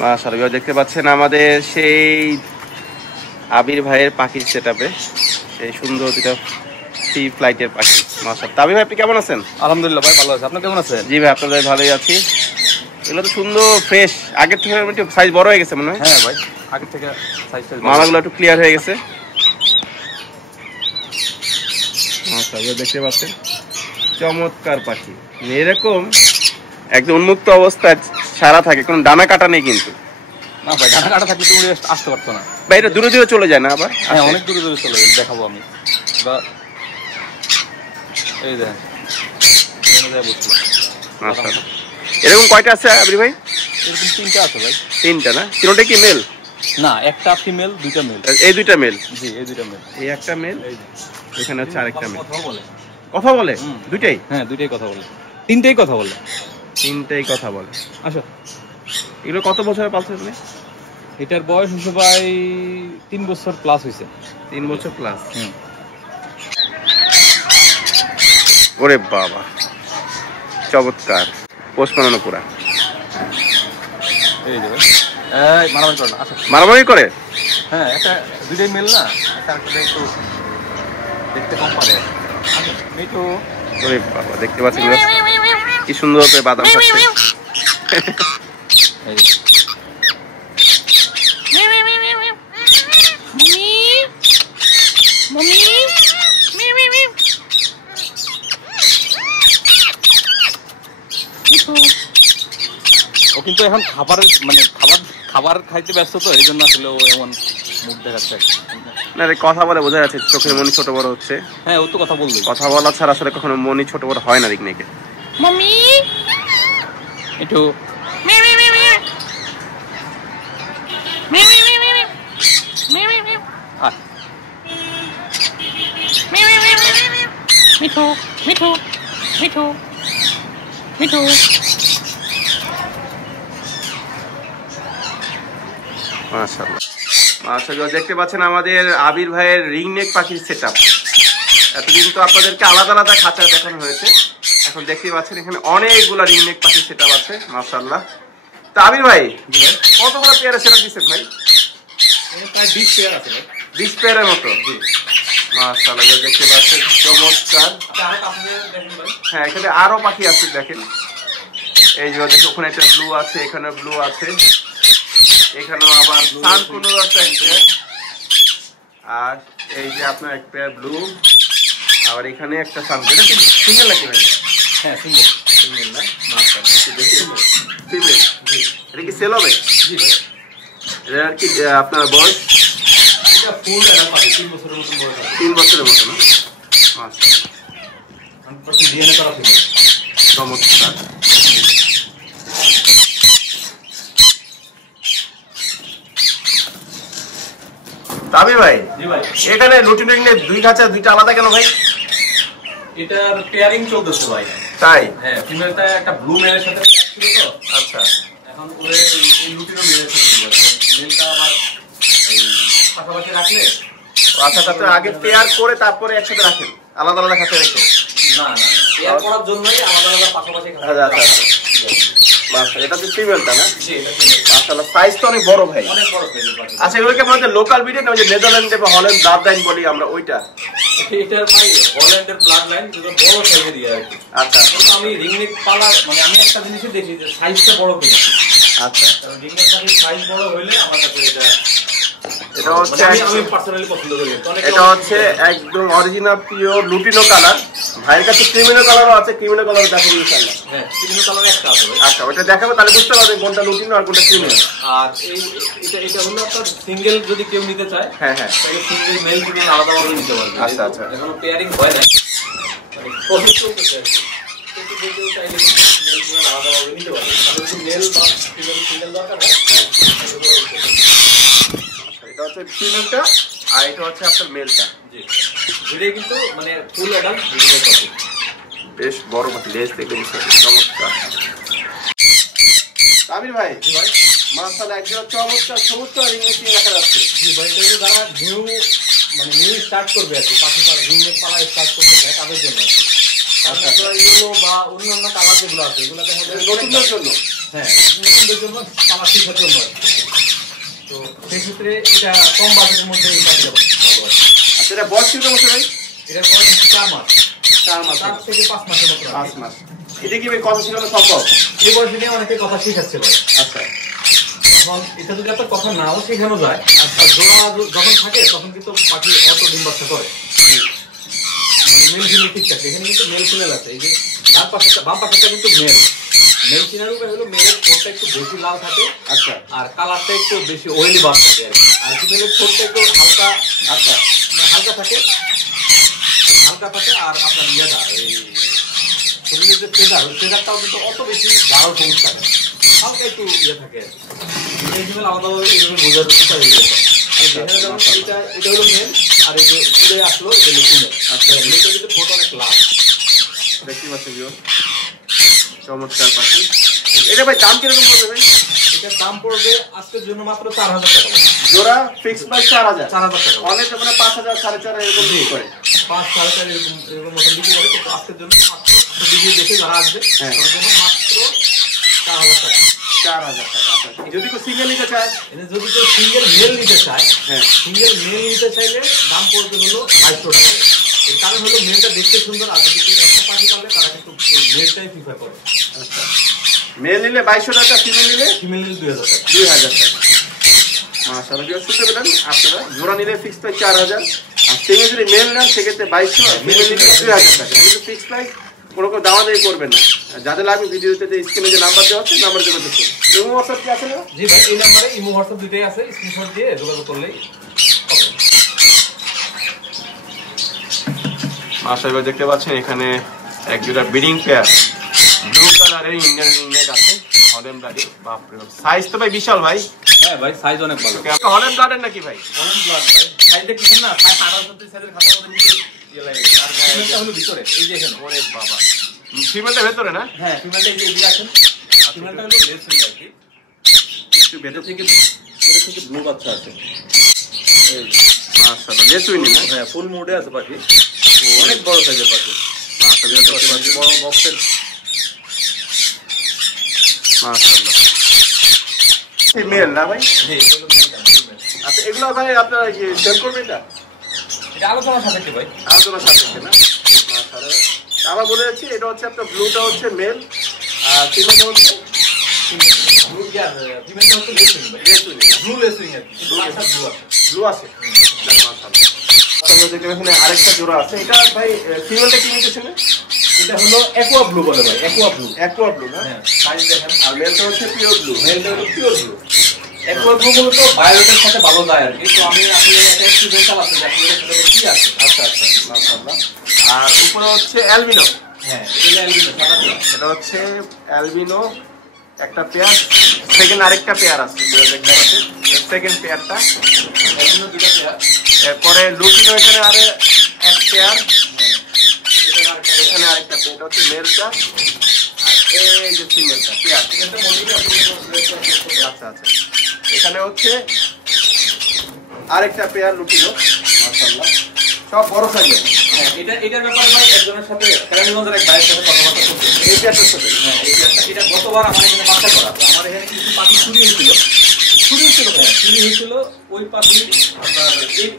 মাশাআল্লাহ দেখতে পাচ্ছেন আমাদের সেই আবির ভাইয়ের পাখির সেটআপে সেই সুন্দর দুটো ফ্রি ফ্লাইটের পাখি। মাশাআল্লাহ। আবির ভাই আপনি কেমন আছেন? আলহামদুলিল্লাহ ভাই ভালো আছি। আপনি কেমন আছেন? জি ভাই আপনাদের ভালোই আছি। এগুলো তো সুন্দর ফ্রেশ, আগের থেকে একটু সাইজ বড় হয়ে গেছে মনে হয়। হ্যাঁ ভাই আগের থেকে সাইজ মালাগুলো একটু ক্লিয়ার হয়ে গেছে। মাশাআল্লাহ দেখতে পাচ্ছেন চমৎকার পাখি, এরকম একদম উন্মুক্ত অবস্থায় সারা থাকে, কোনো ডানা কাটা নেই কিন্তু। না ভাই ডানা কাটা থাকলে তুমি আসতে পারতো না ভাই। এটা দূরে দূরে চলে যায় না আবার? হ্যাঁ অনেক দূরে দূরে চলে যায়, দেখাবো আমি। বা এই দেখেন এরকম কয়টা আছে আবির ভাই? এরকম 3টা আছে ভাই। 3টা না? তিনটা কি মেল? না একটা ফিমেল, 2টা মেল। এই 2টা মেল? জি এই 2টা মেল। এই একটা মেল, এখানে হচ্ছে আরেকটা মেল। কথা বলে? কথা বলে দুইটাই? হ্যাঁ দুইটাই কথা বলে, 3টাই কথা বলে। 3টাই কথা বলে। আসো। এগুলো কত বছরের পালছেন আপনি? এটার বয়স হচ্ছে ভাই 3 বছর প্লাস হয়েছে। 3 বছর প্লাস। ওরে বাবা চমৎকার, পোষ মানানো পুরা। এই যে মারামারি করে না। আচ্ছা মারামারি করে? হ্যাঁ একটা 2টাই মেল না, একটা একটু দেখতে কম পারে। মিঠু ওরে বাবা দেখতে পাচ্ছেন কি সুন্দর করে বাদাম খাচ্ছে। ও কিন্তু এখন খাবারের মানে খাবার খাইতে ব্যস্ত, তো এই জন্য আসলে ও এমন মুখ দেখাচ্ছে। না রে কথা বলে বোঝা যাচ্ছে চোখের মনি ছোট বড় হচ্ছে। হ্যাঁ ও তো কথা বলবে, কথা বলা ছাড়া আসলে কখনো মনি ছোট বড় হয় না দিকনেকে। মাম্মি একটু মিঠু মিঠু মিঠু মিঠু। মাশাআল্লাহ মাশাআল্লাহ দেখতে পাচ্ছেন আমাদের আবির ভাইয়ের রিং নেক পাখির সেটআপ। এতদিন তো আপনাদেরকে আলাদা আলাদা খাঁচা দেখানো হয়েছে, এখন দেখতে পাচ্ছেন এখানে অনেকগুলো রিং নেক পাখির সেটআপ আছে। মাশাআল্লাহ। তো আবির ভাই কতগুলো পেয়ারের সেটআপ দিচ্ছেন ভাই? প্রায় 20 পেয়ার আছে ভাই। 20 পেয়ারের মতো? জি। মাশাআল্লাহ দেখতে পাচ্ছেন চমৎকার। হ্যাঁ এখানে আরো পাখি আছে দেখেন, এই যে দেখো ওখানে একটা ব্লু আছে, এখানে ব্লু আছে, এখানেও আবার সানকুনুর আছে একটা, আর এই যে আপনার এক পেয়ার ব্লু, আবার এখানে একটা সানকুন। সিঙ্গেল নাকি ভাই? হ্যাঁ সিঙ্গেল। সিঙ্গেল না? মাশাআল্লাহ ফিমেল। জি। এটা কি সেল হবে? জি ভাই। এটা কি আপনার বয়স? এটা ফুল এরা পাবে 3 বছরের মতো বয়স আছে। 3 বছরের মতো না? মাশাআল্লাহ। আমি প্রথম ডিএনএ করা ছিল। চমৎকার। আবির ভাই জি ভাই এখানে লুটিন রিং এর 2 খাঁচা 2টা আলাদা কেন ভাই? এটার পেয়ারিং চলতেছে ভাই। তাই? হ্যাঁ ফিমেলটা একটা ব্লু মেলের সাথে পেয়ার ছিল তো। আচ্ছা এখন ওরে এই লুটিনও মেলের সাথে ছিল, মেলটা আবার এই পাশাপাশি রাখলে। আচ্ছা তাতে আগে পেয়ার করে তারপরে একসাথে রাখেন আলাদা আলাদা খাঁচা রেখে? না না পেয়ার করার জন্যই আলাদা আলাদা পাশাপাশি খাঁচা। আচ্ছা আচ্ছা এটা তো ফিমেলটা না? জি এটা ফিমেল। মাশাআল্লাহ সাইজ তো অনেক বড় ভাই। অনেক বড় সাইজের পাখি। আচ্ছা এগুলো কি আমাদের লোকাল ব্রিড না, ওই যে নেদারল্যান্ডে বা হল্যান্ড ব্লাড লাইন বলি আমরা ওইটা? এটার ভাই হল্যান্ডের ব্লাড লাইন, যেটা বড় সাইজের আর কি। আচ্ছা আমি রিংনেক পালা মানে আমি একটা জিনিসই দেখি যে সাইজটা বড় কিনা। আচ্ছা কারণ রিংনেক পাখির সাইজ বড় হইলে আমার কাছে এটা হচ্ছে আমি পার্সোনালি পছন্দ করি। এটা হচ্ছে একদম অরিজিনাল পিওর লুটিনো কালার। ভাইয়ের কাছে ক্রিমিনো কালারও আছে, ক্রিমিনো কালার দেখাবো ইনশাআল্লাহ। হ্যাঁ ক্রিমিনো কালার একটা আছে ভাই। আচ্ছা ওটা দেখাবো, তাহলে বুঝতে পারবেন কোনটা লুটিনো আর কোনটা ক্রিমিনো। আর এটা হলো আপনার সিঙ্গেল, যদি কেউ নিতে চায় হ্যাঁ হ্যাঁ তাহলে সিঙ্গেল মেল ফিমেল আলাদাভাবে নিতে পারবে। আচ্ছা আচ্ছা এখনো পেয়ারিং হয় না, মানে প্রসেস চলতেছে আর কি। কিন্তু যে কেউ চাইলে মেল ফিমেল আলাদাভাবে নিতে পারবে। তাহলে যদি মেল বা ফিমেল সিঙ্গেল দরকার হয় এটা হচ্ছে ফিমেলটা আর এটা হচ্ছে আপনার মেলটা। জি দুটোই কিন্তু মানে ফুল অ্যাডাল্ট ডিজিটাল পাখি। বেশ বড় পাখি, লেজ দেখলে বুঝতে পারছি চমৎকার। আমির ভাই জি ভাই মাশাআল্লাহ একদম চমৎকার চমৎকার রিং নিয়ে রাখা যাচ্ছে। জি ভাই এটা হলো যারা নিউ স্টার্ট করবে আর কি, পাখি রিং পালা স্টার্ট করতে চায় তাদের জন্য আর কি। তারপরে এগুলো বা অন্যান্য কালার যেগুলো আছে এগুলো দেখা যায় নতুনদের জন্য। হ্যাঁ নতুনদের জন্য কালার শিখার জন্য। তো সেক্ষেত্রে এটা কম বাজেটের মধ্যে এই পাখিটা ভালো আছে। আচ্ছা এটা বয়স কিরকম আছে ভাই? এটার বয়স 4 মাস। 4 মাস 4 থেকে 5 মাসের মতো। 5 মাস। এটা কি ভাই কথা শেখানো সম্ভব? এই বয়সে নিয়ে অনেকে কথা শেখাচ্ছে ভাই। আচ্ছা এখন এটা যদি আপনার কথা নাও শেখানো যায়, আর জোড়া যখন থাকে তখন কিন্তু পাখি অত ডিম বাচ্চা করে, মানে মেল ফিমেল ঠিক থাকে। এখানে কিন্তু মেল ফিমেল আছে। এই যে বাম পাশেটা কিন্তু মেল চিনার উপরে হলো মেলের ঠোঁটটা একটু বেশি লাল থাকে। আচ্ছা আর কালারটা একটু বেশি অয়েলি ভাব থাকে আর ফিমেলের ঠোঁটটা একটু হালকা আচ্ছা হালকা থাকে আর আপনার ইয়েটা এই শরীরের যে ফেদারটাও কিন্তু অত বেশি গাঢ় সবুজ থাকে, হালকা একটু ইয়ে থাকে। এই ফিমেল আলাদাভাবে এইভাবে বোঝার উপায় হয়ে গেছে। এটা হলো মেল, আর এই যে উড়ে আসলো এটা হলো ফিমেল। আচ্ছা মেলটা কিন্তু ঠোঁট অনেক লাল দেখতে পাচ্ছেন ভিউয়ার, চমৎকার পাখি। এটা ভাই দাম কিরকম পড়বে ভাই? এটার দাম পড়বে আজকের জন্য মাত্র 4000 টাকা। জোড়া ফিক্সড প্রাইস 4000 টাকা। অনেক মানে 5000 4.5 এরকম বিক্রি করে, 5 4.5 এরকম মতন বিক্রি করে। কিন্তু আজকের জন্য মাত্র ভিডিও দেখে যারা আসবে তার জন্য মাত্র 4000 টাকা। 4000 টাকা। আচ্ছা যদি কেউ সিঙ্গেল নিতে চায়, যদি কেউ সিঙ্গেল মেল নিতে চায়, হ্যাঁ সিঙ্গেল মেল নিতে চাইলে দাম পড়বে হলো 2200 টাকা। এর কারণ হলো মেলটা দেখতে সুন্দর, আর যদি কেউ একটা পাখি পালে তারা কিন্তু মেলটাই প্রিফার করে। আচ্ছা মেল নিলে 2200 টাকা, ফিমেল নিলে 2000 টাকা। 2000 টাকা। মাশাআল্লাহ ভিউয়ার শুনতে পেলেন আপনারা, জোড়া নিলে ফিক্সড প্রাইস 4000, আর সিঙ্গেল যদি মেল নেন সেক্ষেত্রে 2200, আর ফিমেল নিলে 2000 টাকা। কিন্তু ফিক্সড প্রাইস কোনো দামাদামি করবেন না। যাদের লাগবে ভিডিওতে যে স্ক্রিনে যে নাম্বার দেওয়া আছে নাম্বার যোগাযোগ করুন। ইমো হোয়াটসঅ্যাপ কি আছে না? জি ভাই এই নম্বরে ইমো হোয়াটসঅ্যাপ দুটোই আছে, স্ক্রিনশট দিয়ে যোগাযোগ করলেই হবে। মাশাআল্লাহ দেখতে পাচ্ছেন এখানে এক জোড়া ব্রিডিং পেয়ার ব্লু কালারের ইন্ডিয়ান রিংনেক আছে, হল্যান্ড ব্লাডের। বাপ রে বাপ, সাইজ তো ভাই বিশাল ভাই। হ্যাঁ ভাই সাইজ অনেক ভালো। হল্যান্ড ব্লাডের নাকি ভাই? হল্যান্ড ব্লাড ভাই, সাইজ দেখছেন না, 28 সাইজের খাতার মধ্যে নিচে ইয়ে লাগে। আর ফিমেলটা হলো ভিতরে, এই যে এখানে। ওরে বাবা, ফিমেলটা ভেতরে না? হ্যাঁ ফিমেলটা এই যে এদিকে আছেন। ফিমেলটা হলো লেসিং আর কি, একটু ভেতর থেকে ব্লু বাচ্চা আছে। এই মাশাআল্লাহ লেসুইনি না? হ্যাঁ ফুল মুডে আছে পাখি, অনেক বড় সাইজের পাখি। মাশাআল্লাহ দেখতে পাচ্ছি বড় বক্সের। মাশাআল্লাহ এই মেল না ভাই? জি এগুলো মেলটা। আচ্ছা এগুলো ভাই আপনারা কি সেল করবেন? এটা আলোচনা সাপেক্ষে ভাই, আলোচনা সাপেক্ষে না? মাশাআল্লাহ। আবার বলে যাচ্ছি এটা হচ্ছে আপনার ব্লুটা হচ্ছে মেল, আর ফিমেলটা হচ্ছে ব্লু ইয়ার ফিমেলটা হচ্ছে লেসিং ভাই, লেসুইনি। ব্লু লেসিং আর কি। ব্লু আছে। ব্লু আছে। মাশাআল্লাহ। তাহলে দেখতে এখানে আরেকটা জোড়া আছে। এটা ভাই ফিমেলটা কি নিতেছেন? এটা হলো অ্যাকোয়া ব্লু বলে ভাই, অ্যাকোয়া ব্লু। অ্যাকোয়া ব্লু না? হ্যাঁ সাইজ দেখেন। আর মেলটা হচ্ছে পিওর ব্লু। মেলটা হলো পিওর ব্লু। অ্যাকোয়া ব্লু বলতে বায়োলেটের সাথে ভালো যায় আর কি। তো আমি একটা এক্সপেরিমেন্টাল আছে যে আপনাদের সাথে কি আছে। আচ্ছা আচ্ছা মাশাআল্লাহ। আর উপরে হচ্ছে অ্যালবিনো। হ্যাঁ এটা অ্যালবিনো সাদা কালার। এটা হচ্ছে অ্যালবিনো একটা পেয়ার, সেকেন্ড আরেকটা পেয়ার আছে যেটা দেখতে পাচ্ছেন, সেকেন্ড পেয়ারটা অ্যালবিনো দুটো পেয়ার। এরপরে লুটিনো এখানে আরে এক পেয়ার, এখানে আরেকটা এখানে আরেকটা পেয়ার, এটা হচ্ছে মেলটা, আর এই যে ফিমেলটা পেয়ার। এটা মল্লিকা আচ্ছা আচ্ছা এখানে হচ্ছে আরেকটা পেয়ার লুটিনো। মাশাআল্লাহ সব বড় সাইজের। হ্যাঁ এটার ব্যাপারে ভাই একজনের সাথে কেরানীগঞ্জের এক ভাইয়ের সাথে কথাবার্তা করতে। এই পেয়ারটার সাথে হ্যাঁ এই পেয়ারটা, এটা গতবার আমার এখানে বাচ্চা করা। তো আমার এখানে কিছু পাখি চুরি হয়েছিল। চুরি হয়েছিল ওই পাখি আপনার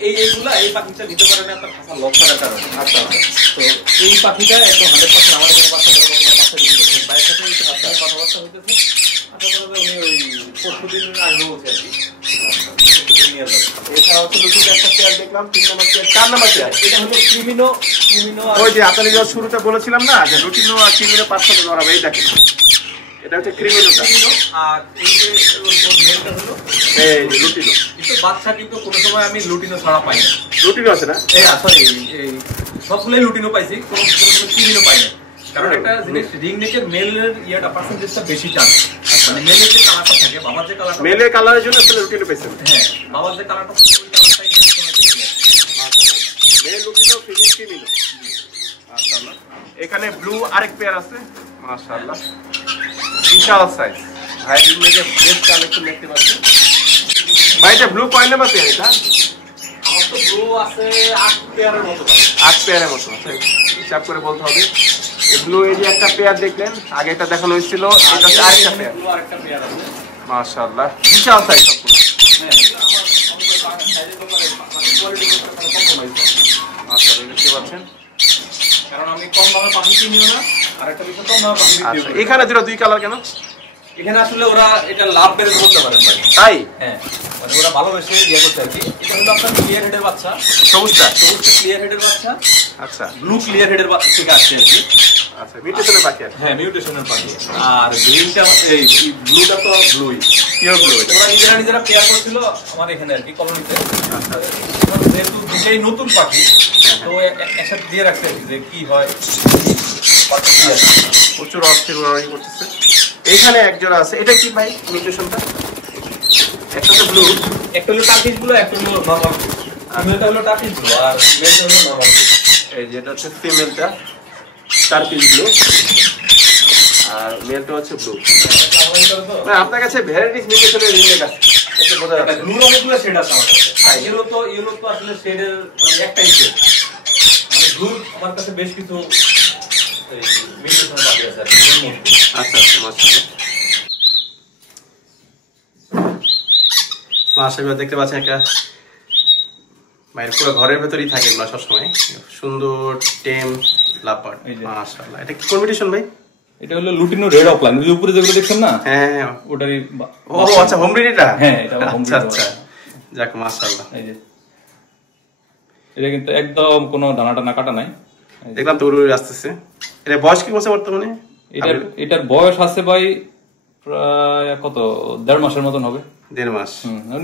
এইগুলা, এই পাখিটা নিতে পারে না আপনার খাসার লক্ষার কারণে। আচ্ছা আচ্ছা তো এই পাখিটা একদম 100% আমার এখানে বাচ্চা করা, গতবার বাচ্চা দিতে পারছে। ভাইয়ের সাথে কথাবার্তা হইতেছে। আশা করা যায় উনি ওই 40 দিন আগে বলছে আর কি। নিয়ে যাবে। এটা হচ্ছে লুটিনো একটা পেয়ার দেখলাম, 3 নম্বর পেয়ার, 4 নম্বর পেয়ার। এটা হলো ক্রিমিনো আর ওই যে আপনাদের যে শুরুতে বলেছিলাম না যে লুটিনো আর ক্রিমিনো পাঁচশো ধরাবে, এই দেখেন এটা হচ্ছে ক্রিমিনোটা, আর এই যে ওর মেলটা হলো এই যে লুটিনো। কিন্তু বাচ্চা কিন্তু কোনো সময় আমি লুটিনো ছাড়া পাই না। লুটিনো আছে না? এই সরি এই সবগুলোই লুটিনো পাইছি, কোনো ক্রিমিনো পাই না। কারণ একটা জিনিস রিং নেকের মেলের ইয়েটা পার্সেন্টেজটা বেশি চান। মানে মেলের যে কালারটা থাকে, বাবার যে কালারটা, মেলের কালারের জন্য আসলে লুটিনো পেয়েছেন। হ্যাঁ বাবার যে কালারটা থাকে ওই কালারটাই সবসময় বেশি আছে। Male lutino, female creamino. মাশাআল্লাহ এখানে ব্লু আরেক পেয়ার আছে। মাশাআল্লাহ বিশাল সাইজ। ভাই মেকে বেস্ট কালেকশন দেখতে পাচ্ছেন। ভাই এটা ব্লু কয় নাম্বার পেয়ার? এটা আমার তো ব্লু আছে 8 পেয়ারের মতো। 8 পেয়ারের মতো আছে, হিসাব করে বলতে হবে। ব্লু এই যে একটা পেয়ার দেখলেন, আগে এটা দেখানো হয়েছিল, এটা হচ্ছে আরেকটা পেয়ার। ব্লু আরেকটা পেয়ার আছে। মাশাআল্লাহ, বিশাল সাইজ সবগুলো। হ্যাঁ, এটা আমার সাইজের ব্যাপারে কোয়ালিটির ব্যাপারে কোনো কম্প্রোমাইজ নেই। মাশাআল্লাহ, দেখতে পাচ্ছেন। কারণ আমি কম দামে পাখি কিনিও না, আর একটা বিষয় কম দামে পাখি বিক্রি আচ্ছা, করি। এখানে যেটা দুই কালার কেন? এখানে আসলে ওরা এটা লাভ বেড়ে বলতে পারেন ভাই। তাই? হ্যাঁ, মানে ওরা ভালোবেসে ইয়ে করছে আর কি। এটা হলো আপনার ক্লিয়ার হেডের বাচ্চা, সবুজটা। সবুজটা ক্লিয়ার হেডের বাচ্চা, আচ্ছা ব্লু ক্লিয়ার হেডের বাচ্চা থেকে আসছে আর কি। আচ্ছা, মিউটেশনের পাখি আছে। হ্যাঁ, মিউটেশনের পাখি। আর গ্রিনটা এই ব্লুটা তো ব্লুই, পিওর ব্লু এটা। ওরা নিজেরা পেয়ার করছিল আমার এখানে আর কি কলোনিতে। যেহেতু দুটাই নতুন পাখি, তো একসাথে দিয়ে রাখছে আর কি, যে কি হয় পাখি কি আছে। প্রচুর অস্থির লড়াই করতেছে। এখানে এক জোড়া আছে, এটা কি ভাই মিউটেশনটা? একটা তো ব্লু, একটা হলো টার্কিশ ব্লু, একটা হলো নরমাল ব্লু। ফিমেলটা হলো টার্কিশ ব্লু আর মেলটা হলো নরমাল ব্লু। এই যেটা হচ্ছে ফিমেলটা টার্কিশ ব্লু, আর মেলটা হচ্ছে ব্লু। না, আপনার কাছে ভ্যারাইটিস মিউটেশনের রিংনেক আছে, এটা বোঝা যাচ্ছে। ব্লুর অনেকগুলো শেড আছে আমার কাছে। আর ইয়েলো তো আসলে শেডের মানে একটাই শেড। মানে ব্লু আমার কাছে বেশ কিছু মিউটেশনের পাখি আছে আর কি। আচ্ছা আচ্ছা, মাশাআল্লাহ। মাশাআল্লাহ, দেখতে পাচ্ছেন একটা মানে পুরো ঘরের ভেতরেই থাকে এগুলো সবসময়। সুন্দর টেম লাপার্ড, মাশাআল্লাহ। এটা কি কম্পিটিশন ভাই? এটা হলো লুটিনো রেড অফলাইন, ওই উপরে যেগুলো দেখছেন না, হ্যাঁ হ্যাঁ, ওটারই। ও আচ্ছা, হোম ব্রিড এটা? হ্যাঁ, এটা হোম আচ্ছা ব্রিড। আচ্ছা, যাক মাশাআল্লাহ। এই যে এটা কিন্তু একদম কোনো দানা টানা কাটা নাই। দেখলাম তো উড়ে আসতেছে। এটা বয়স কি বলছে বর্তমানে? এটার বয়স আছে ভাই প্রায় কত 1.5 মাসের মতন হবে। 1.5 মাস।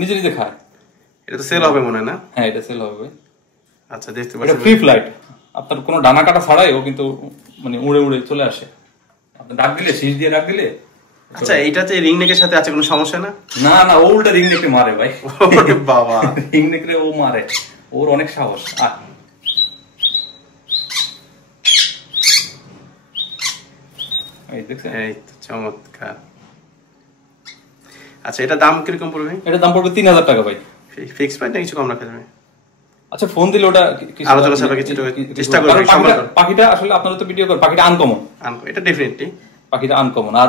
নিজে নিজে খায়। এটা তো সেল হবে মনে হয় না? হ্যাঁ, এটা সেল হবে। আচ্ছা, দেখতে এটা পাচ্ছেন ফ্রি ফ্লাইট, আপনার কোনো ডানা কাটা ছাড়াই ও কিন্তু মানে উড়ে উড়ে চলে আসে। আপনি ডাক দিলে, শীষ দিয়ে ডাক দিলে। আচ্ছা, এইটাতে রিং নেকের সাথে আছে কোনো সমস্যা না? না না, ও উল্টা রিং নেকড়ে মারে ভাই। ওরে বাবা, রিং নেকড়ে ও মারে, ওর অনেক সাহস। এই দেখছেন? এই তো চমৎকার। আচ্ছা, এটা দাম কিরকম পড়বে? এটা দাম পড়বে 3000 টাকা ভাই। ফিক্স প্রাইস না কিছু কম রাখা যাবে? আচ্ছা, ফোন দিলে ওটা আলোচনা সাপেক্ষে কিছু চেষ্টা করবেন। পাখিটা আসলে আপনারা তো ভিডিও করেন, পাখিটা আনকমন। এটা ডেফিনেটলি পাখিটা আনকমন। আর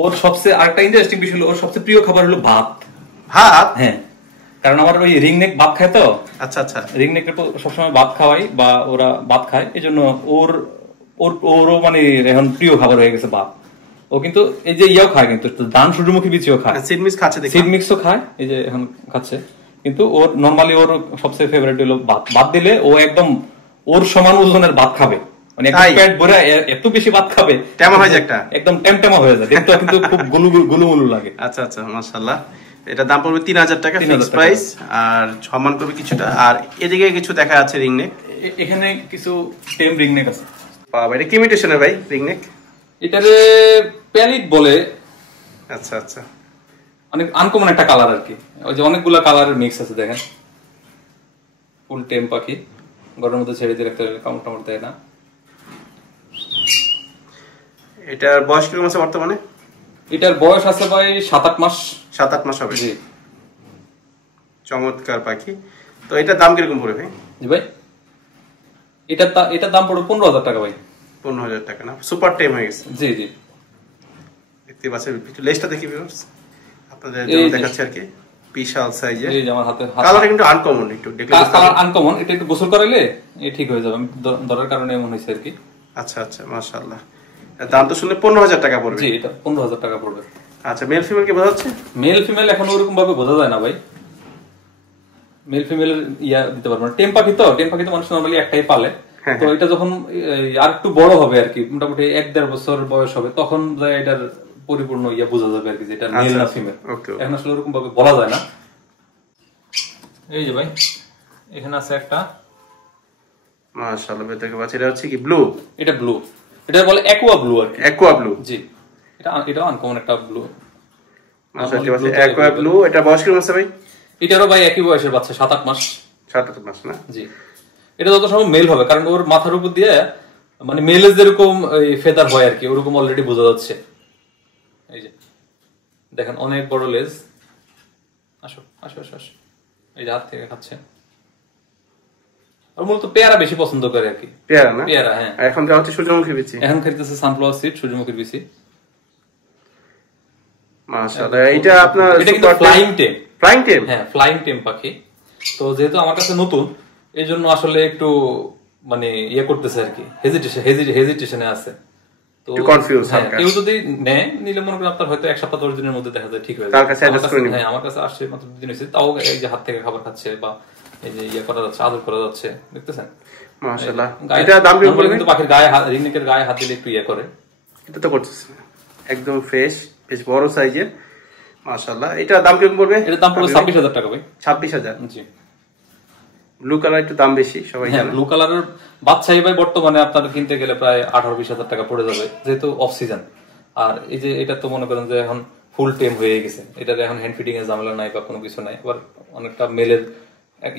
ওর সবচেয়ে আরেকটা ইন্টারেস্টিং বিষয় হলো ওর সবচেয়ে প্রিয় খাবার হলো ভাত। ভাত? হ্যাঁ, কারণ আমার ওই রিংনেক ভাত খায় তো। আচ্ছা আচ্ছা, রিংনেককে তো সবসময় ভাত খাওয়াই, বা ওরা ভাত খায়, এই জন্য ওরও মানে এখন প্রিয় খাবার হয়ে গেছে ভাত। ও কিন্তু এই যে ইয়াও খায়, কিন্তু দান সূর্যমুখী বীজও খায়, সিড মিক্স খাচ্ছে, দেখি সিড মিক্সও খায়, এই যে এখন খাচ্ছে। কিন্তু ওর নরমালি ওর সবচেয়ে ফেভারিট হলো ভাত। ভাত দিলে ও একদম ওর সমান ওজনের ভাত খাবে, মানে পেট ভরে এত বেশি ভাত খাবে, টেমা হয়ে যায়, একটা একদম টেমটেমা হয়ে যায়, দেখতে কিন্তু খুব গুলুমুলু লাগে। আচ্ছা আচ্ছা, মাশাআল্লাহ। এটা দাম পড়বে 3000 টাকা ফিক্স প্রাইস, আর সম্মান করবে কিছুটা। আর এদিকে কিছু দেখা যাচ্ছে রিং নেক, এখানে কিছু টেম রিং নেক আছে। বাবা, এটা কি ইমিটেশনের ভাই রিং নেক? এটারে প্যালিট বলে। আচ্ছা আচ্ছা, অনেক আনকমন একটা কালার আর কি, ওই যে অনেকগুলা কালারের মিক্স আছে দেখেন। ফুল টেম পাখি, ঘরের মধ্যে ছেড়ে দিয়ে রাখতে কামড় টামড় দেয় না। এটার বয়স কিরকম আছে বর্তমানে? এটার বয়স আছে ভাই 7-8 মাস। 7-8 মাস হবে। জি, চমৎকার পাখি। তো এটার দাম কিরকম পড়বে ভাই? জি ভাই, এটার দাম পড়বে 15000 টাকা ভাই। 15000 টাকা না? সুপার টেম হয়ে গেছে। জি জি, দেখতে পাচ্ছেন, একটু লেজটা দেখি ভিউয়ার্স, আপনাদের জন্য দেখাচ্ছি আর কি। বিশাল সাইজের, এই যে আমার হাতে কালার কিন্তু আনকমন, একটু দেখলে কালার আনকমন। এটা একটু গোসল করাইলে ঠিক হয়ে যাবে, আমি দরার কারণে এমন হয়েছে আর কি। আচ্ছা আচ্ছা, মাশাআল্লাহ। দাম তো শুনলে 15000 টাকা পড়বে। জি, এটা 15000 টাকা পড়বে। আচ্ছা, মেল ফিমেল কি বোঝা যাচ্ছে? মেল ফিমেল এখন ওরকম ভাবে বোঝা যায় না ভাই, মেল ফিমেলের ইয়া দিতে পারবো না। টেম পাখি তো মানুষ নরমালি একটাই পালে। তো এটা যখন আর একটু বড় হবে আর কি, মোটামুটি 1-1.5 বছর বয়স হবে, তখন এটার পরিপূর্ণ ইয়া বোঝা যাবে আর কি, যেটা মেল না ফিমেল। এখন আসলে ওরকম ভাবে বলা যায় না। এই যে ভাই, এখানে আছে একটা, মাশাআল্লাহ, দেখতে পাচ্ছি। এটা হচ্ছে কি ব্লু? এটা ব্লু, এটা বলে অ্যাকুয়া ব্লু আর কি। অ্যাকুয়া ব্লু, জি, এটা আনকমন একটা ব্লু। মাশাআল্লাহ, অ্যাকুয়া ব্লু। এটা বয়স কিরকম আছে ভাই? এটারও ভাই একই বয়সের বাচ্চা, 7-8 মাস। 7-8 মাস না? জি, এটা যত সময় মেল হবে, কারণ ওর মাথার উপর দিয়ে মানে মেলের যেরকম ফেদার হয় আর কি, ওরকম অলরেডি বোঝা যাচ্ছে। এই যে দেখেন, অনেক বড় লেজ। আসো আসো আসো আসো, এই যে হাত থেকে খাচ্ছে। আর মূলত পেয়ারা বেশি পছন্দ করে আর কি। পেয়ারা না? পেয়ারা, হ্যাঁ। আর এখন দেওয়া হচ্ছে সূর্যমুখী বিচি। এখন খাইতেছে সানফ্লাওয়ার সিড, সূর্যমুখীর বিচি। মাশাআল্লাহ, এটা আপনার এটা কিন্তু ফ্লাইং টেম। Flying tame? হ্যাঁ, ফ্লাইং টেম পাখি। তো যেহেতু আমার কাছে নতুন, এই জন্য আসলে একটু মানে ইয়ে করতেছে আর কি, হেজিটেশনে আছে। তো কনফিউজ হালকা। কেউ যদি নেয়, নিলে মনে করেন আপনার হয়তো 1 সপ্তাহ 10 দিনের মধ্যে দেখা যায় ঠিক হয়ে তার যায়। কাছে অ্যাডজাস্ট করে নিব। হ্যাঁ, আমার কাছে আসছে মাত্র 2 দিন হয়েছে, তাও এই যে হাত থেকে খাবার খাচ্ছে বা এই যে ইয়ে করা যাচ্ছে, আদর করা যাচ্ছে, দেখতেছেন? মাশাআল্লাহ। এটা দাম কি পড়বে? কিন্তু পাখির গায়ে হাত, রিংনেকের গায়ে হাত দিলে একটু ইয়ে করে। এটা তো করতেছে একদম ফ্রেশ, বেশ বড় সাইজের, মাশাআল্লাহ। এটা দাম কি পড়বে? এটা দাম পড়বে 26,000 টাকা ভাই। 26,000? জি। ব্লু কালার একটু দাম বেশি, সবাই জানে। ব্লু কালারের বাচ্চাই ভাই বর্তমানে আপনার কিনতে গেলে প্রায় 18-20,000 টাকা পড়ে যাবে, যেহেতু অফ সিজন। আর এই যে এটা তো মনে করেন যে এখন ফুল টেম হয়ে গেছে, এটাতে এখন হ্যান্ড ফিডিং এর ঝামেলা নাই বা কোনো কিছু নাই। আবার অনেকটা মেলের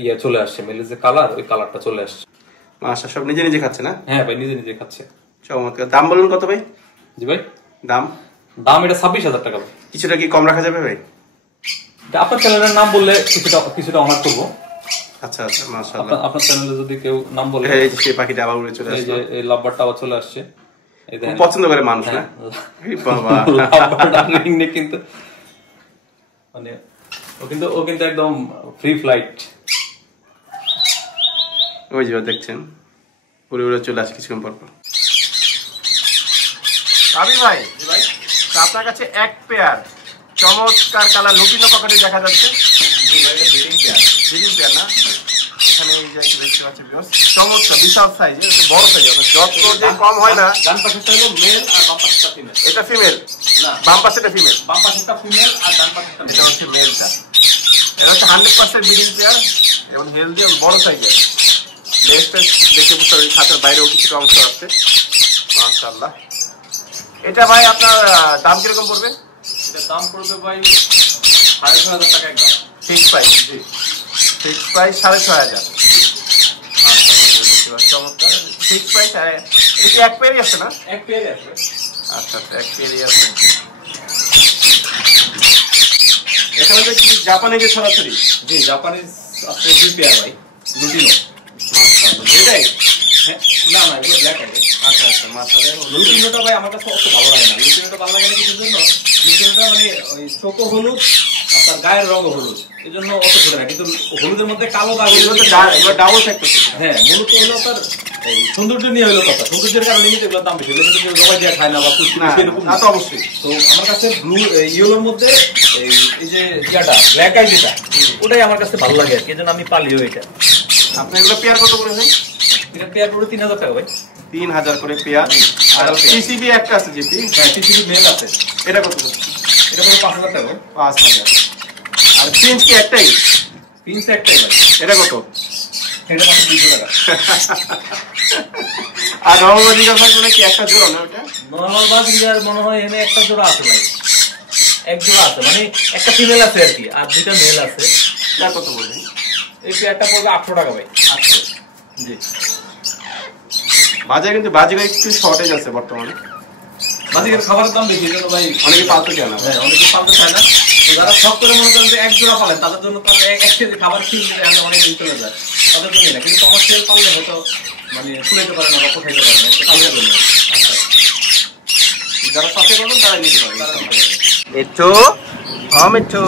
ইয়ে চলে আসছে, মেলের যে কালার, ওই কালারটা চলে আসছে। মাশা, সব নিজে নিজে খাচ্ছে না? হ্যাঁ ভাই, নিজে নিজে খাচ্ছে। চমৎকার। দাম বলুন কত ভাই? জি ভাই, দাম এটা 26,000 টাকা ভাই। কিছুটা কি কম রাখা যাবে ভাই? আপনার চ্যানেলের নাম বললে কিছুটা অনার করবো। আচ্ছা আচ্ছা, মাশাআল্লাহ। আপনার চ্যানেলে যদি কেউ নাম বলে। এই যে সেই পাখিটা আবার উড়ে চলে আসছে, এই যে এই লাভবারটা আবার চলে আসছে। এই দেখেন, পছন্দ করে মানুষ না? এই বাবা, লাভবারটা রিংনেক কিন্তু মানে ও কিন্তু একদম ফ্রি ফ্লাইট। ওই যে দেখছেন উড়ে উড়ে চলে আসে কিছুক্ষণ পর পর। আবি ভাই, আপনার কাছে এক পেয়ার চমৎকার কালার লুটিনো ককাটেল দেখা যাচ্ছে। ব্রিডিং পেয়ার না? এখানে এই যে দেখতে পাচ্ছেন চমৎকার বিশাল সাইজের, বড় সাইজ, যত যে কম হয় না। ডান পাশেরটা হলো মেল আর বাম পাশেরটা ফিমেল। এটা ফিমেল না, বাম পাশেরটা ফিমেল। বাম পাশেরটা ফিমেল আর ডান পাশেরটা মেল। এটা হচ্ছে মেলটা। এটা হচ্ছে 100% ব্রিডিং পেয়ার এবং হেলদি এবং বড় সাইজের। লেজটা দেখে বুঝতে পারবেন, ছাতার বাইরেও কিছুটা অংশ আছে, মাশাআল্লাহ। এটা ভাই আপনার দাম কিরকম পড়বে? এটার দাম পড়বে ভাই 6,500 টাকা একদম ফিক্স প্রাইস। জি, ফিক্স প্রাইস 6,500। চমৎকার ফিক্স প্রাইস। এটা এক পেয়ারই আছে না? এক পেয়ারই আছে। আচ্ছা আচ্ছা, এক পেয়ারই আছে। এখানে দেখছি জাপানি যে সরাসরি। জি, জাপানিজ আছে 2 পেয়ার ভাই, লুটিনো। মাশাআল্লাহ, এটাই? হ্যাঁ, না এগুলো ব্ল্যাক আইড। আচ্ছা আচ্ছা, মাশাআল্লাহ। লুটিনোটা ভাই আমার কাছে অত ভালো লাগে না। লুটিনোটা ভালো লাগে না কিছুর জন্য, লুটিনোটা মানে ওই চোখও হলুদ, আপনার গায়ের রঙও হলুদ, এই জন্য অত ছোট না। কিন্তু হলুদের মধ্যে কালো দাগ, ডাবল ফ্যাক্টর। হ্যাঁ, মূলত হলো তার এই সৌন্দর্য নিয়ে হলো কথা। সৌন্দর্যের কারণে কিন্তু এগুলোর দাম বেশি। এগুলো কিন্তু কেউ জবাই দিয়ে খায় না বা পুষ্টি এরকম না। তো অবশ্যই। তো আমার কাছে ব্লু ইয়েলোর মধ্যে এই যে ইয়াটা ব্ল্যাক আই যেটা, ওটাই আমার কাছে ভালো লাগে আর কি, এজন্য আমি পালিও এটা। আপনি এগুলো পেয়ার কত করে ভাই? এটা পেয়ার করে 3,000 টাকা ভাই। 3,000 করে পেয়ার। আর টিসিবি একটা আছে জিপি? হ্যাঁ, টিসিবি মেল আছে। এটা কত? এটা পুরো 5,000 টাকা। 5,000। আর প্রিন্স কি একটাই? প্রিন্স একটাই ভাই। এটা কত? এটা মাত্র 200 টাকা। আর নরমাল জিগার ভাই মানে কি একটা জোড়া না ওটা? নরমাল বাজিগার মনে হয় এখানে একটা জোড়া আছে ভাই, এক জোড়া আছে, মানে একটা ফিমেল আছে আর কি, আর 2টা মেল আছে। এটা কত বলবেন? এই পেয়ারটা পড়বে 800 টাকা ভাই। 800? জি। বাজারে কিন্তু বাজিগার একটু শর্টেজ আছে বর্তমানে। বাজিগার খাবারের দাম বেশি, জন্য ভাই অনেকে পালতে চায় না। হ্যাঁ, অনেকে পালতে চায় না। তো যারা শখ করে মনে করেন যে এক জোড়া পালেন, তাদের জন্য তো 1 কেজি খাবার কিনতে অনেক দিন চলে যায়, তাদের জন্য না। কিন্তু কমার্শিয়াল পাললে হয়তো মানে ফুলাইতে পারে না বা কোথাইতে পারে না, এটা তাদের জন্য। আচ্ছা, যারা শখে করবেন তারা নিতে পারে। মিঠু, মিঠু,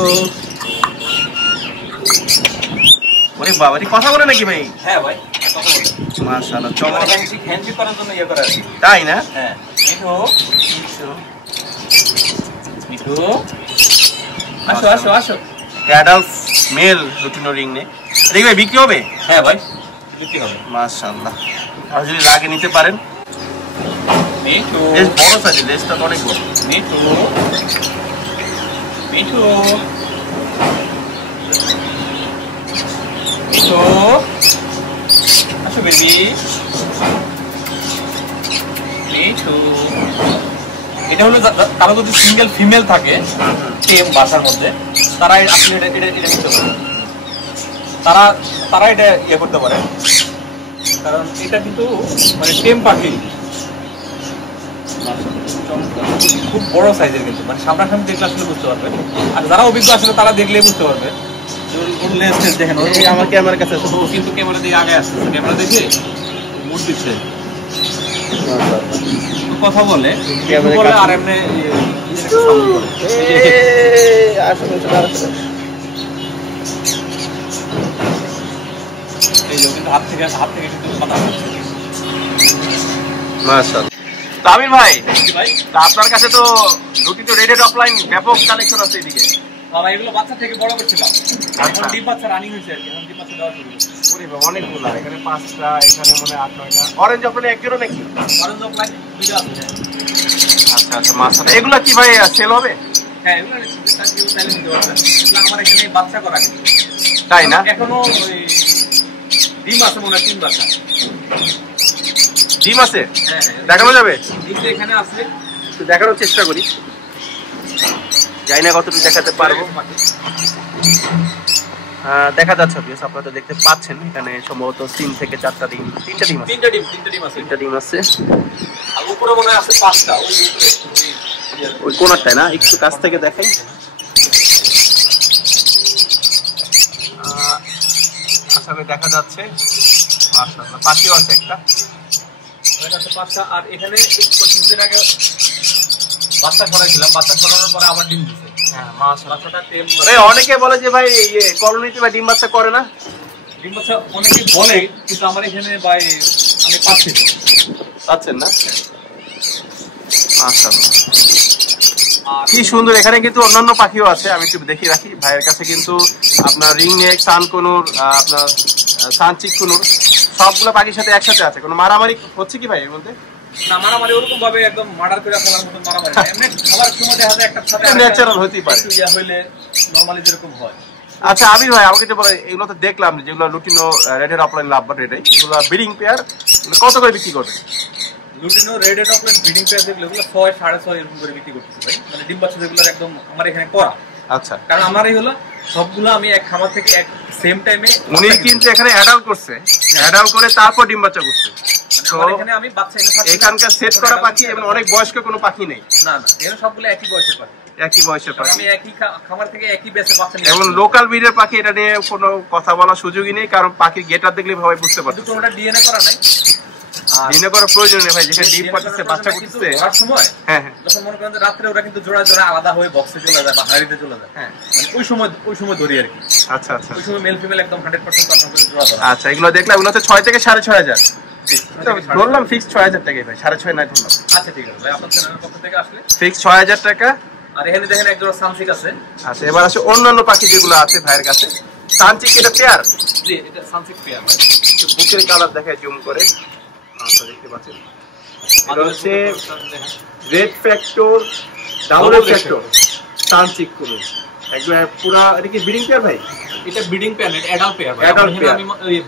ওরে বাবা, কি কথা বলে নাকি ভাই? হ্যাঁ ভাই, কথা বলে। মাশাআল্লাহ, চমৎকার। হ্যান্ডশেক করার জন্য ইয়ে করে আছে। তাই না? হ্যাঁ, মিঠু, মিঠু, আসো আসো আসো। অ্যাডাল্ট মেল লুটিনো রিং নে। দেখবে বিক্রি হবে? হ্যাঁ ভাই, বিক্রি হবে। মাশাআল্লাহ। আর যদি লাগে নিতে পারেন। মিঠু, বেশ বড় সাইজ, লেজটা অনেক বড়। মিঠু, মিঠু, মিঠু, আসো বেবি, মিঠু। এটা হলো তারা যদি সিঙ্গেল ফিমেল থাকে টেম বাসার মধ্যে, তারা আসলে এটা নিতে পারে, তারা এটা ইয়ে করতে পারে, কারণ এটা কিন্তু মানে টেম পাখি, খুব বড় সাইজের, কিন্তু মানে সামনাসামনি দেখলে আসলে বুঝতে পারবে। আর যারা অভিজ্ঞ আসলে তারা দেখলেই বুঝতে পারবে। লেজ দেখেন এই আমার ক্যামেরার কাছে আছে। ও কিন্তু ক্যামেরা দিয়ে আগে আসছে, ক্যামেরা দেখে মুড দিচ্ছে, কথা বলে বলে আর এমনি এই যে কিন্তু হাত থেকে কিন্তু কথা বলছে। মাশাআল্লাহ। তামিম ভাই, তা আপনার কাছে তো লুটিনো রেডেড অফলাইন ব্যাপক কালেকশন আছে এদিকে। বাবা এগুলো বাচ্চা থেকে বড় করছিলাম, এখন ডিম বাচ্চা রানিং হয়েছে আর কি, এখন ডিম বাচ্চা দেওয়া শুরু করছে। ওরে বাবা অনেকগুলো, এখানে 5টা, এখানে মনে হয় 8-9টা। অরেঞ্জ অফলাইন এক জোড়া নাকি? অরেঞ্জ অফলাইন দুইটা আছে। আচ্ছা আচ্ছা মাশাআল্লাহ। এগুলা কি ভাই সেল হবে? হ্যাঁ এগুলো কেউ চাইলে নিতে পারবে। এগুলো আমার এখানে বাচ্চা করা কিন্তু, তাই না? এখনো ওই ডিম আছে মনে হয় 3 বাচ্চা। ডিম আছে? হ্যাঁ দেখানো যাবে? নিচে এখানে আছে, একটু দেখানোর চেষ্টা করি, জানি না কতটুকু দেখাতে পারবো। দেখা যাচ্ছে অবভিয়াস, আপনারা তো দেখতে পাচ্ছেন এখানে সম্ভবত 3 থেকে 4টা ডিম, 3টা ডিম আছে। 3টা ডিম আছে। 3টা ডিম আছে। আর উপরে মনে হয় আছে 5টা, ওই উপরে ওই কোণারটায় না, একটু কাছ থেকে দেখাই। আসলে দেখা যাচ্ছে মাশাআল্লাহ, পাখিও আছে একটা। ওই আছে 5টা। আর এখানে কিছুদিন আগে বাচ্চা ছড়াইছিলাম, বাচ্চা ছড়ানোর পরে আবার ডিম দিছে। হ্যাঁ মাশাআল্লাহ। বাচ্চাটা টেম। এই অনেকে বলে যে ভাই কলোনিতে বা ডিম বাচ্চা করে না। ডিম বাচ্চা অনেকে বলে, কিন্তু আমার এখানে ভাই আমি পাচ্ছি না। পাচ্ছেন না? মাশাআল্লাহ কি সুন্দর। এখানে কিন্তু অন্যান্য পাখিও আছে, আমি একটু দেখিয়ে রাখি। ভাইয়ের কাছে কিন্তু আপনার রিং নেক, সানকুনুর, আপনার সানচিকুনুর সবগুলো পাখির সাথে একসাথে আছে। কোনো মারামারি হচ্ছে কি ভাই এর মধ্যে? না মারামারি ওরকম ভাবে একদম মার্ডার করে ফেলার মতো মারামারি না, এমনি খাবার সময় দেখা যায় একটা সাথে ন্যাচারাল হতেই পারে, ইয়া হইলে নরমালি যেরকম হয়। আচ্ছা আবির ভাই আমাকে তো বলে, এগুলো তো দেখলাম যেগুলো লুটিনো রেডেড অফলাইন লাভবার্ড রেডাই, এগুলো ব্রিডিং পেয়ার কত করে বিক্রি করবে? লুটিনো রেডেড অফলাইন ব্রিডিং পেয়ার যেগুলো 6-6.5 এরকম করে বিক্রি করতেছি ভাই, মানে ডিম বাচ্চা যেগুলো একদম আমার এখানে করা। আচ্ছা, কারণ আমার এই হলো সবগুলো আমি এক খামার থেকে এক সেম টাইমে উনি কিন্তু এখানে অ্যাডাল্ট করছে, অ্যাডাল্ট করে তারপর ডিম বাচ্চা করছে। আমার এখানে আমি বাচ্চা এনে থাকি। এখানকার সেট করা পাখি এবং অনেক বয়স্ক কোনো পাখি নেই। না না, এরা সবগুলো একই বয়সের পাখি, একই বয়সের পাখি। আমি একই খামার থেকে একই ব্যাচের বাচ্চা নিয়ে। এবং লোকাল ব্রিডের পাখি, এটা নিয়ে কোনো কথা বলার সুযোগই নেই, কারণ পাখির গেটআপ দেখলে ভাবে বুঝতে পারবে। কিন্তু কোনটা ডিএনএ করা নাই, ডিএনএ করার প্রয়োজন নেই ভাই। যেখানে ডিম পাচ্ছে বাচ্চা করতেছে সময়, হ্যাঁ হ্যাঁ, যখন মনে করেন যে রাত্রে ওরা কিন্তু জোড়া জোড়া আলাদা হয়ে বক্সে চলে যায় বা হাড়িতে চলে যায়, হ্যাঁ মানে ওই সময় ধরি আর কি। আচ্ছা আচ্ছা, ওই সময় মেল ফিমেল একদম 100% কনফার্ম করে জোড়া ধরা। আচ্ছা এগুলো দেখলাম, এগুলো হচ্ছে 6 থেকে 6,500। ধরলাম ফিক্স 6,000 টাকাই ভাই, 6,500 নাই ধরলাম। আচ্ছা ঠিক আছে ভাই, আপনার চ্যানেলের পক্ষ থেকে আসলে ফিক্স 6,000 টাকা। আর এখানে দেখেন এক জোড়া সানসিক আছে। আচ্ছা এবার আছে অন্যান্য পাখি যেগুলো আছে ভাইয়ের কাছে। সানচিক এটা পেয়ার? জি এটা সানসিক পেয়ার। বুকের কালার দেখায় জুম করে। আচ্ছা দেখতে পাচ্ছেন, এটা হচ্ছে রেড ফ্যাক্টর, ডাবল ফ্যাক্টর সানচিক পুরো একদম পুরো। এটা কি ব্রিডিং পেয়ার ভাই? এটা ব্রিডিং পেয়ার, এটা অ্যাডাল্ট পেয়ার ভাই। Adult pair. আমি এই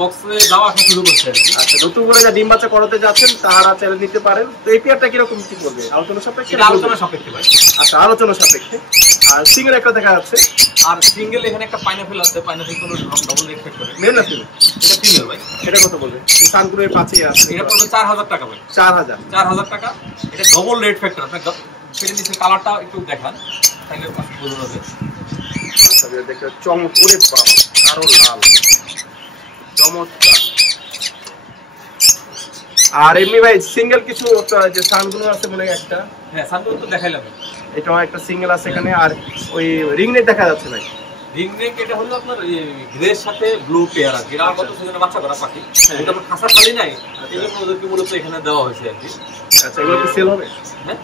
বক্সে যাওয়া আসা শুরু করতে আর কি। আচ্ছা নতুন করে যা ডিম বাচ্চা করাতে যাচ্ছেন তারা চ্যালেঞ্জ নিতে পারেন। তো এই পেয়ারটা কিরকম কি করবে? আলোচনা সাপেক্ষে? এটা আলোচনা সাপেক্ষে ভাই। আচ্ছা আলোচনা সাপেক্ষে। আর সিঙ্গেল একটা দেখা যাচ্ছে, আর সিঙ্গেল এখানে একটা পাইনাপল আছে, পাইনাপল কোনো ডাবল রেড ফ্যাক্টর। মেল না ফিমেল? এটা ফিমেল ভাই। এটা কত বলবে? সানকুনের পাঁচই আছে, এটা পড়বে 4,000 টাকা ভাই। 4,000 টাকা। এটা ডবল রেড ফ্যাক্টর। আপনি সেটা নিচে কালারটা একটু দেখান তাহলে বোঝা যাবে। আচ্ছা দেখো চমক, ওরে বাবা আরো লাল, চমৎকার। আর এমনি ভাই সিঙ্গেল কিছু যে সানগুলো আছে মনে হয় একটা? হ্যাঁ সানগুলো তো দেখাইলাম, এটাও একটা সিঙ্গেল আছে এখানে। আর ওই রিং নেট দেখা যাচ্ছে ভাই। রিং নেক এটা হলো আপনার গ্রের সাথে ব্লু পেয়ার আছে। এটা কত সুন্দর বাচ্চা করা পাখি, এটা আপনার খাসা খালি নাই, এজন্য ওদেরকে মূলত এখানে দেওয়া হয়েছে আর কি। আচ্ছা এগুলো কি সেল হবে? হ্যাঁ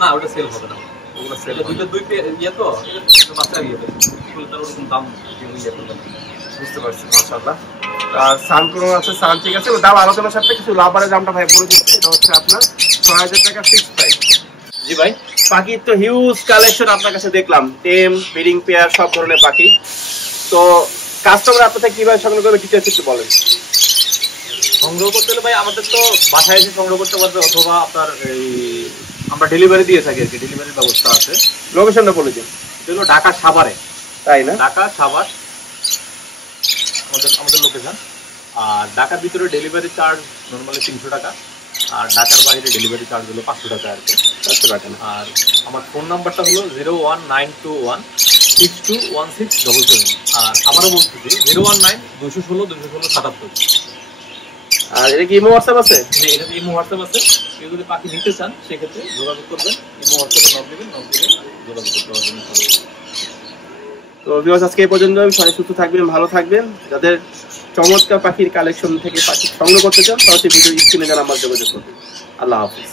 না ওটা সেল হবে না, ওগুলো সেল এটা দুইটা দুই ইয়ে তো, এটা বাচ্চা ইয়ে হবে তার ওরকম দাম ইয়ে করবে না। বুঝতে পারছি মাশাআল্লাহ। আর সানকুনো আছে, সানচিক আছে। ওর দাম আলোচনার সাথে কিছু লাভারের দামটা ভাই বলে দিচ্ছি। এটা হচ্ছে আপনার 6,000 টাকা ফিক্স প্রাইস। জি ভাই, পাখির তো হিউজ কালেকশন আপনার কাছে দেখলাম, টেম, ব্রিডিং পেয়ার, সব ধরনের পাখি। তো কাস্টমার আপনার থেকে কিভাবে সংগ্রহ করবে ডিটেইলস একটু বলেন। সংগ্রহ করতে হলে ভাই আমাদের তো বাসায় এসে সংগ্রহ করতে পারবে, অথবা আপনার এই আমরা ডেলিভারি দিয়ে থাকি আর কি, ডেলিভারির ব্যবস্থা আছে। লোকেশনটা বলে দিন। এগুলো ঢাকা সাভারে, তাই না? ঢাকা সাভার আমাদের লোকেশন। আর ঢাকার ভিতরে ডেলিভারি চার্জ নর্মালি 300 টাকা, আর ঢাকার বাইরে ডেলিভারি চার্জ হলো 500 টাকা আর কি। 500 টাকা। আর আমার ফোন নাম্বারটা হলো 01921 621677। আর আবারও বলতেছি 019-216-216-77। আর এটা কি ইমো হোয়াটসঅ্যাপ আছে? এটা ইমো হোয়াটসঅ্যাপ আছে। কেউ যদি পাখি নিতে চান সেক্ষেত্রে যোগাযোগ করবেন, ইমো হোয়াটসঅ্যাপে নক দিবেন, নক দিলে যোগাযোগ করতে পারবেন। তো ভিউয়ার্স, আজকে এই পর্যন্ত। সবাই সুস্থ থাকবেন, ভালো থাকবেন। যাদের চমৎকার পাখির কালেকশন থেকে পাখি সংগ্রহ করতে চান তাহলে ভিডিও স্ক্রিনে যারা আমার যোগাযোগ করবেন। আল্লাহ হাফিজ।